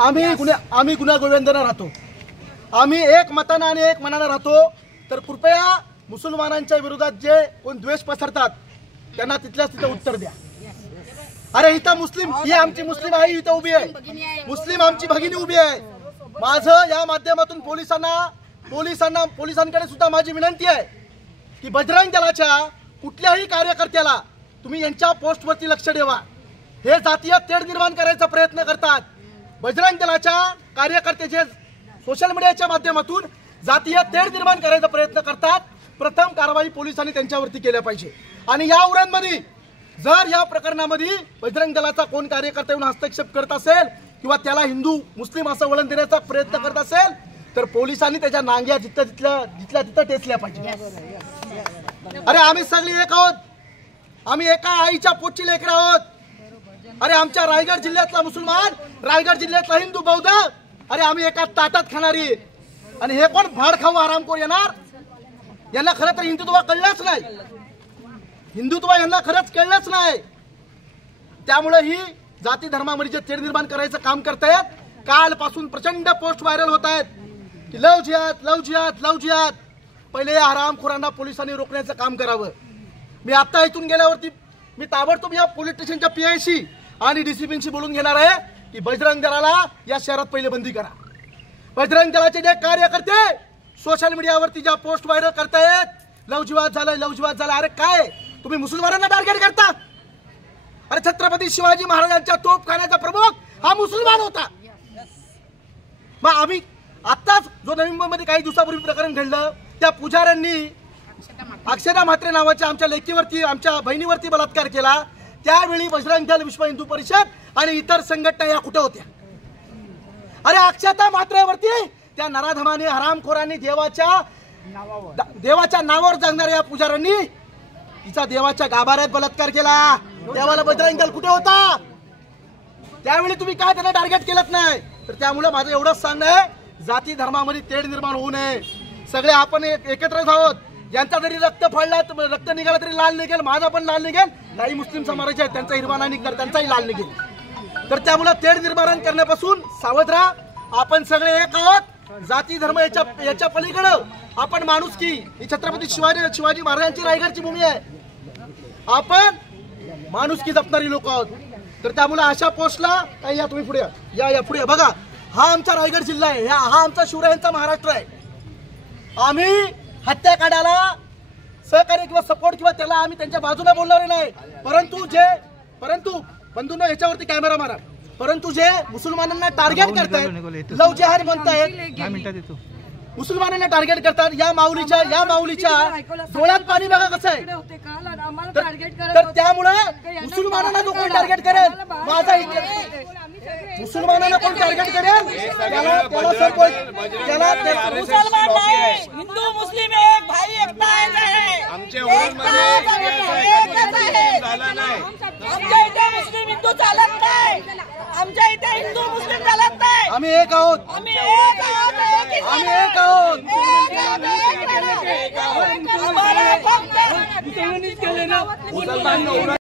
आम्ही गुन्हा गोविंदाने राहतो, आम्ही एक मतानं आणि एक मनानं राहतो। तर कृपया मुसलमानांच्या विरोधात जे कोण द्वेष पसरतात त्यांना तिथल्याच तिथे उत्तर द्या। अरे इथं मुस्लिम, ही आमची मुस्लिम आई इथं उभी आहे, मुस्लिम आमची भगिनी उभी आहे। माझं या माध्यमातून पोलिसांकडे सुद्धा माझी विनंती आहे की बजरंग दलाच्या कुठल्याही कार्यकर्त्याला तुम्ही यांच्या पोस्टवरती लक्ष ठेवा। हे जातीय तेढ निर्माण करायचा प्रयत्न करतात। बजरंग दलाच्या कार्यकर्ते जे सोशल मीडियाच्या माध्यमातून जातीय तेढ निर्माण करायचा प्रयत्न करतात, प्रथम कारवाई पोलिसांनी त्यांच्यावरती केल्या पाहिजे। आणि या उरांमध्ये जर या प्रकरणामध्ये बजरंग दलाचा कोण कार्यकर्ता येऊन हस्तक्षेप करत असेल किंवा त्याला हिंदू मुस्लिम असं वळण देण्याचा प्रयत्न करत असेल तर पोलिसांनी त्याच्या नांग्या जिथल्या तिथं टेचल्या पाहिजे। अरे आम्ही सगळे एक आहोत, आम्ही एका आईच्या पोटची लेकरं आहोत। अरे आमच्या रायगड जिल्ह्यातला मुसलमान, रायगड जिल्ह्यातला हिंदू बौद्ध, अरे आम्ही एका ताटात खाणारी। आणि हे कोण भाडखाऊ आरामखोर येणार? यांना खरं तर हिंदुत्व कळलंच नाही, हिंदुत्व यांना खरंच कळलंच नाही। त्यामुळे ही जाती धर्मामध्ये जे तेढ निर्माण करायचं काम करतायत, कालपासून प्रचंड पोस्ट व्हायरल होत आहेत की लव जिहाद लव जिहाद लव जिहाद। पहिले या हरामखोरांना पोलिसांनी रोखण्याचं काम करावं। मी आता इथून गेल्यावरती मी ताबडतोब या पोलीस स्टेशनच्या पीआयशी आणि डीसीपींशी बोलून घेणार आहे की बजरंग दलाला या शहरात पहिले बंदी करा। बजरंग दलाचे जे कार्यकर्ते सोशल मीडियावरती ज्या पोस्ट व्हायरल करतायत, लव जिहाद झालं लव जिहाद झालं, अरे काय तुम्ही मुसलमानांना टार्गेट करता? अरे छत्रपती शिवाजी महाराजांच्या तोफखान्याचा प्रमुख हा मुसलमान होता। मग आम्ही आत्ताच जो नवी मुंबईमध्ये काही दिवसापूर्वी प्रकरण घडलं, त्या पुजाऱ्यांनी अक्षता म्हात्रे नावाच्या आमच्या लेकीवरती, आमच्या बहिणीवरती बलात्कार केला, त्यावेळी बजरंग दल, विश्व हिंदू परिषद आणि इतर संघटना या कुठे होत्या? अरे अक्षता म्हात्रेवरती त्या नराधमाने हरामखोरांनी देवाच्या नावावर जगणाऱ्या या पुजाऱ्यांनी तिचा देवाच्या गाभाऱ्यात बलात्कार केला। त्यावेळेला बजरंग दल कुठे होता? त्यावेळी तुम्ही काय त्यांना टार्गेट केलंच नाही। तर त्यामुळे माझं एवढंच सांगणं आहे, जाती धर्मामध्ये तेढ निर्माण होऊ नये। सगळे आपण एकत्रच आहोत। यांचा जरी रक्त फाडला, रक्त निघाला तरी लाल निघेल, माझा पण लाल निघेल, काही मुस्लिम समाजाचे आहेत त्यांचा हिरवा नाही निघणार, त्यांचाही लाल निघेल। तर त्यामुळे तेढ निर्माण करण्यापासून सावध राहा। आपण सगळे एक आहोत। जाती धर्म याच्या पलीकडे आपण माणुसकी, ही छत्रपती शिवाजी महाराजांची रायगडची भूमी आहे, आपण माणुसकी जपणारी लोक आहोत। तर त्यामुळे अशा पोस्टला काही या, तुम्ही पुढे या पुढे बघा, हा आमचा रायगड जिल्हा आहे, हा आमचा शिवरायांचा महाराष्ट्र आहे। आम्ही हत्याकांडाला सहकार्य किंवा सपोर्ट किंवा त्याला आम्ही त्यांच्या बाजूने बोलणार नाही, परंतु बंधूंनो याच्यावरती कॅमेरा मारा, परंतु जे मुसलमानांना टार्गेट करतायत, लव जिहाद म्हणतायत, मुसलमानांना टार्गेट करतात, या माऊलीच्या डोळ्यात पाणी बघा कसं आहे। तर त्यामुळे मुसलमानांना जो कोण टार्गेट करेल, माझा मुसलमानांना कोण टार्गेट करेल त्याला सपोर्ट, मुसलमान नाही, हिंदू मुस्लिम एक भाई एकता आहे। आमच्या इथे मुस्लिम हिंदू चालत नाही, आमच्या इथे हिंदू मुस्लिम चालत नाही, आम्ही एक आहोत, आम्ही एक आहोत, आम्ही एक आहोत। आम्हाला फक्त